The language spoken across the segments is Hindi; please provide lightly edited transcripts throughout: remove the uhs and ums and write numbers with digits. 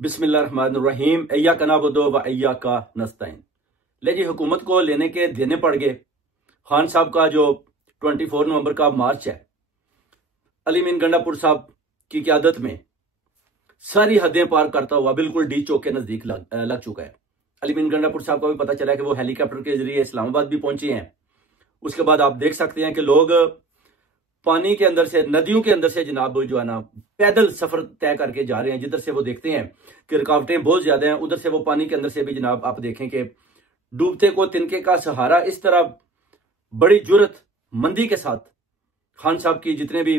बिस्मिल्लाहिर्रहमानिर्रहीम इय्याका नअबुदु व इय्याका नस्तईन। ले जी, हुकूमत को लेने के देने पड़ गए। खान साहब का जो 24 नवंबर का मार्च है, अली मीन गंडापुर साहब की क़यादत में सारी हदें पार करता हुआ बिल्कुल डी चौक के नजदीक लग चुका है। अली मीन गंडापुर साहब को भी पता चला कि वो हेलीकॉप्टर के जरिए इस्लामाबाद भी पहुंचे हैं। उसके बाद आप देख सकते हैं कि लोग पानी के अंदर से, नदियों के अंदर से जनाब जो है ना, पैदल सफर तय करके जा रहे हैं। जिधर से वो देखते हैं कि रुकावटें बहुत ज्यादा हैं, उधर से वो पानी के अंदर से भी जनाब आप देखें कि डूबते को तिनके का सहारा, इस तरह बड़ी जुर्रत मंदी के साथ खान साहब की जितने भी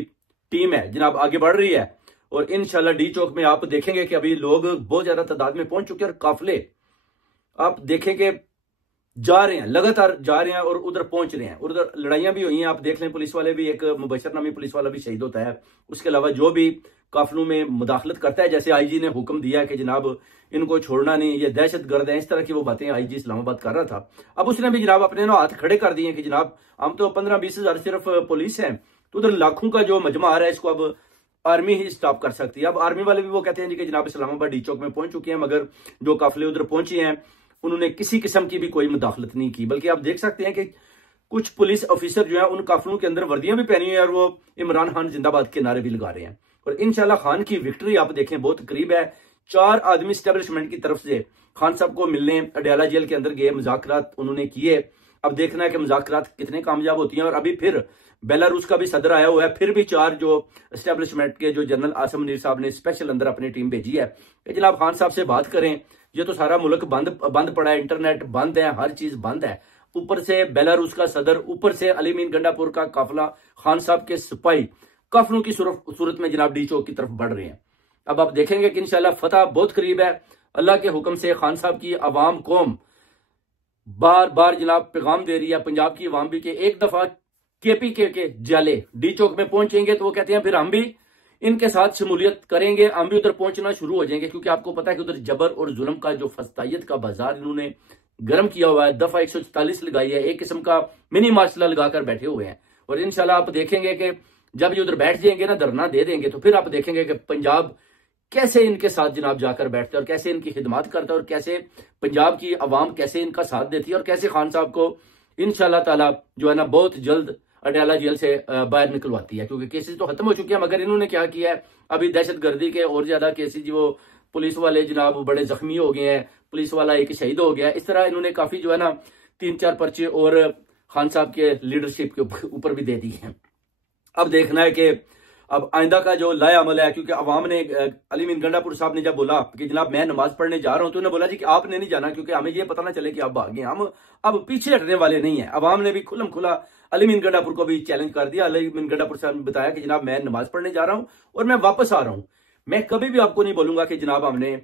टीम है जनाब आगे बढ़ रही है। और इंशाल्लाह डी चौक में आप देखेंगे कि अभी लोग बहुत ज्यादा तादाद में पहुंच चुके हैं और काफिले आप देखेंगे जा रहे हैं, लगातार जा रहे हैं और उधर पहुंच रहे हैं। उधर लड़ाइयां भी हुई हैं, आप देख लें, पुलिस वाले भी, एक मुबशर नामी पुलिस वाला भी शहीद होता है। उसके अलावा जो भी काफिलों में मुदाखलत करता है, जैसे आईजी ने हुक्म दिया कि जनाब इनको छोड़ना नहीं, ये दहशत गर्द है, इस तरह की वो बातें आईजी इस्लामाबाद कर रहा था। अब उसने भी जनाब अपने ना हाथ खड़े कर दिए कि जनाब हम तो 15-20 हजार सिर्फ पुलिस है, तो उधर लाखों का जो मजमा आ रहा है, इसको अब आर्मी ही स्टॉप कर सकती है। अब आर्मी वाले भी वो कहते हैं कि जनाब इस्लामाबाद डी चौक में पहुंच चुके हैं, मगर जो काफिले उधर पहुंचे हैं उन्होंने किसी किस्म की भी कोई मुदाखलत नहीं की। बल्कि आप देख सकते हैं कि कुछ पुलिस ऑफिसर जो है उन काफिलों के अंदर वर्दियां भी पहनी है और वो इमरान खान जिंदाबाद के नारे भी लगा रहे हैं। और इंशाल्लाह खान की विक्ट्री आप देखें बहुत करीब है। 4 आदमी स्टैब्लिशमेंट की तरफ से खान साहब को मिलने अडयाला जेल के अंदर गए, मुज़ाकरात उन्होंने किए। अब देखना है कि मुज़ाकरात कितने कामयाब होती हैं। और अभी फिर बेलारूस का भी सदर आया हुआ है, फिर भी 4 जो स्टैब्लिशमेंट के जो जनरल आसिम मुनीर साहब ने स्पेशल अंदर अपनी टीम भेजी है कि जनाब खान साहब से बात करें। ये तो सारा मुल्क बंद पड़ा है, इंटरनेट बंद है, हर चीज बंद है। ऊपर से बेलारूस का सदर, ऊपर से अली मीन गंडापुर का काफिला, खान साहब के सिपाही काफिलों की सूरत में जनाब डी चौक की तरफ बढ़ रहे हैं। अब आप देखेंगे कि इंशाल्लाह फतह बहुत करीब है। अल्लाह के हुक्म से खान साहब की अवाम कौम बार बार जनाब पैगाम दे रही है, पंजाब की अवाम भी, के एक दफा केपीके के जाले डी चौक में पहुंचेंगे तो वो कहते हैं फिर हम भी इनके साथ शमूलियत करेंगे, हम भी उधर पहुंचना शुरू हो जाएंगे। क्योंकि आपको पता है कि उधर जबर और जुल्म का जो फस्तायत का बाजार इन्होंने गर्म किया हुआ है, दफा 144 लगाई है, एक किस्म का मिनी मार्शल लगाकर बैठे हुए हैं। और इंशाल्लाह आप देखेंगे कि जब ये उधर बैठ जाएंगे ना, धरना दे देंगे, तो फिर आप देखेंगे कि पंजाब कैसे इनके साथ जनाब जाकर बैठते हैं और कैसे इनकी खिदमत करता है और कैसे पंजाब की अवाम कैसे इनका साथ देती है और कैसे खान साहब को इंशाल्लाह ताला जो है ना बहुत जल्द अडयाला जेल से बाहर निकलवाती है। क्योंकि केसेस तो खत्म हो चुके हैं, मगर इन्होंने क्या किया है, अभी दहशतगर्दी के और ज्यादा केसेस, वो पुलिस वाले जनाब बड़े जख्मी हो गए हैं, पुलिस वाला एक शहीद हो गया। इस तरह इन्होंने काफी जो है ना 3-4 पर्चे और खान साहब के लीडरशिप के ऊपर भी दे दी है। अब देखना है कि अब आइंदा का जो लाया अमल है। क्योंकि अवाम ने, अली मीन गंडापुर साहब ने जब बोला कि जनाब मैं नमाज पढ़ने जा रहा हूं, तो उन्होंने बोला जी कि आपने नहीं जाना, क्योंकि हमें ये पता ना चले कि आप भागे। हम अब पीछे हटने वाले नहीं है। अवाम ने भी खुल्लम खुला अली मीन गंडापुर को भी चैलेंज कर दिया। अली मीन गंडापुर साहब ने बताया कि जनाब मैं नमाज पढ़ने जा रहा हूं और मैं वापस आ रहा हूं, मैं कभी भी आपको नहीं बोलूंगा कि जनाब हमने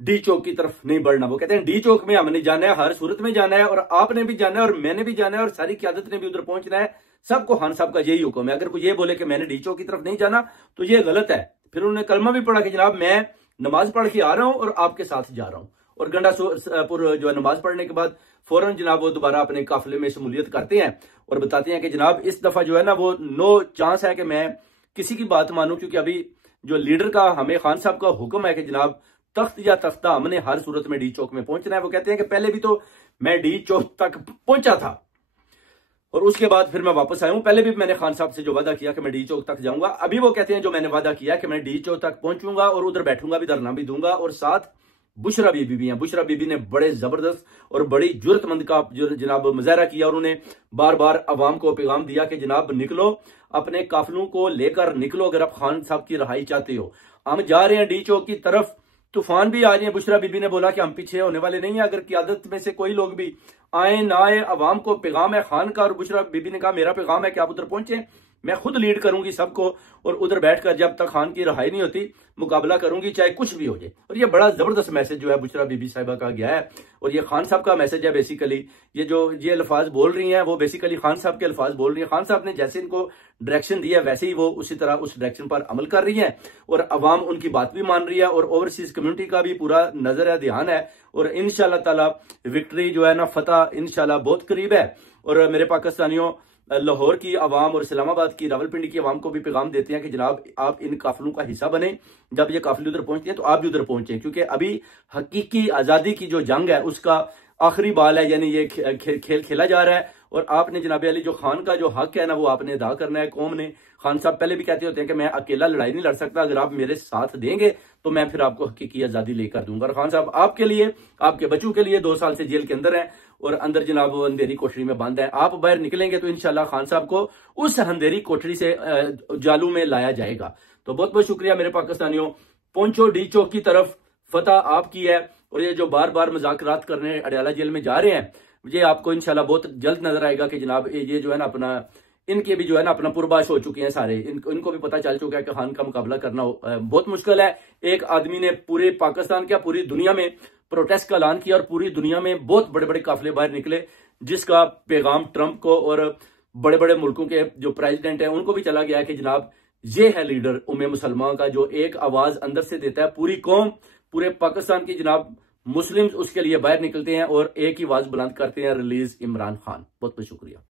डी चौक की तरफ नहीं बढ़ना। वो कहते हैं डी चौक में हमने जाना है, हर सूरत में जाना है, और आपने भी जाना है और मैंने भी जाना है और सारी क़यादत ने भी उधर पहुंचना है। सबको खान साहब का यही हुक्म है। अगर कोई ये बोले कि मैंने डी चौक की तरफ नहीं जाना तो ये गलत है। फिर उन्होंने कलमा भी पढ़ा कि जनाब मैं नमाज पढ़ के आ रहा हूं और आपके साथ जा रहा हूं। और गंडापुर जो है नमाज पढ़ने के बाद फौरन जनाब वो दोबारा अपने काफिले में शमूलियत करते हैं और बताते हैं कि जनाब इस दफा जो है ना वो नो चांस है कि मैं किसी की बात मानूं। क्योंकि अभी जो लीडर का, हमें खान साहब का हुक्म है कि जनाब तख्त या तख्ता हमने हर सूरत में डी चौक में पहुंचना है। वो कहते हैं कि पहले भी तो मैं डी चौक तक पहुंचा था और उसके बाद फिर मैं वापस आया हूं। पहले भी मैंने खान साहब से जो वादा किया कि मैं डी चौक तक जाऊंगा, अभी वो कहते हैं जो मैंने वादा किया कि मैं डी चौक तक पहुंचूंगा और उधर बैठूंगा भी, धरना भी दूंगा। और साथ बुशरा बीबी भी हैं। बुशरा बीबी ने बड़े जबरदस्त और बड़ी जुर्रतमंद का जनाब मुजाहरा किया। और उन्होंने बार बार अवाम को पैगाम दिया कि जनाब निकलो, अपने काफिलों को लेकर निकलो, अगर आप खान साहब की रहाई चाहते हो। हम जा रहे हैं डी चौक की तरफ, तूफान भी आ रही है। बुशरा बीबी ने बोला कि हम पीछे होने वाले नहीं है। अगर क़यादत में से कोई लोग भी आए ना आए, अवाम को पैगाम है खान का। और बुशरा बीबी ने कहा मेरा पैगाम है कि आप उधर पहुंचे, मैं खुद लीड करूंगी सबको, और उधर बैठकर जब तक खान की रहाई नहीं होती मुकाबला करूंगी, चाहे कुछ भी हो जाए। और ये बड़ा जबरदस्त मैसेज जो है बुशरा बीबी साहिबा का गया है। और ये खान साहब का मैसेज है बेसिकली। ये जो ये अल्फाज बोल रही हैं वो बेसिकली खान साहब के अल्फाज बोल रही हैं। खान साहब ने जैसे इनको डायरेक्शन दिया वैसे ही वो उसी तरह उस डायरेक्शन पर अमल कर रही है और अवाम उनकी बात भी मान रही है। और ओवरसीज कम्युनिटी का भी पूरा नजर है, ध्यान है। और इंशाल्लाह ताला विक्ट्री जो है ना, फतह इंशाल्लाह बहुत करीब है। और मेरे पाकिस्तानियों, लाहौर की आवाम और इस्लामाबाद की, रावलपिंडी की आवाम को भी पैगाम देते हैं कि जनाब आप इन काफिलों का हिस्सा बने। जब ये काफिले उधर पहुंचते हैं तो आप भी उधर पहुंचे, क्योंकि अभी हकीकी आजादी की जो जंग है उसका आखिरी बाल है, यानी ये खेल खेला जा रहा है। और आपने जनाब अली जो खान का जो हक है ना वो आपने अदा करना है। कौम ने, खान साहब पहले भी कहते होते हैं कि मैं अकेला लड़ाई नहीं लड़ सकता, अगर आप मेरे साथ देंगे तो मैं फिर आपको हकीकी आजादी लेकर दूंगा। और खान साहब आपके लिए, आपके बच्चों के लिए 2 साल से जेल के अंदर हैं और अंदर जनाब वो अंधेरी कोठरी में बंद है। आप बाहर निकलेंगे तो इंशाल्लाह खान साहब को उस अंधेरी कोठरी से जालू में लाया जाएगा। तो बहुत बहुत शुक्रिया मेरे पाकिस्तानियों। पोंचो डी चौक की तरफ फतह आपकी है। और ये जो बार बार मुज़ाकरात करने अडयाला जेल में जा रहे हैं, ये आपको इंशाल्लाह बहुत जल्द नजर आएगा कि जनाब ये जो है ना अपना, इनके भी जो है ना अपना पुरबाश हो चुके हैं सारे। इनको भी पता चल चुका है कि खान का मुकाबला करना बहुत मुश्किल है। एक आदमी ने पूरे पाकिस्तान क्या पूरी दुनिया में प्रोटेस्ट का ऐलान किया और पूरी दुनिया में बहुत बड़े बड़े काफिले बाहर निकले, जिसका पैगाम ट्रंप को और बड़े बड़े मुल्कों के जो प्रेसिडेंट हैं उनको भी चला गया है कि जनाब ये है लीडर उम्मे मुसलमान का, जो एक आवाज अंदर से देता है। पूरी कौम, पूरे पाकिस्तान की जनाब मुस्लिम उसके लिए बाहर निकलते हैं और एक ही आवाज बुलंद करते हैं, रिलीज इमरान खान। बहुत बहुत शुक्रिया।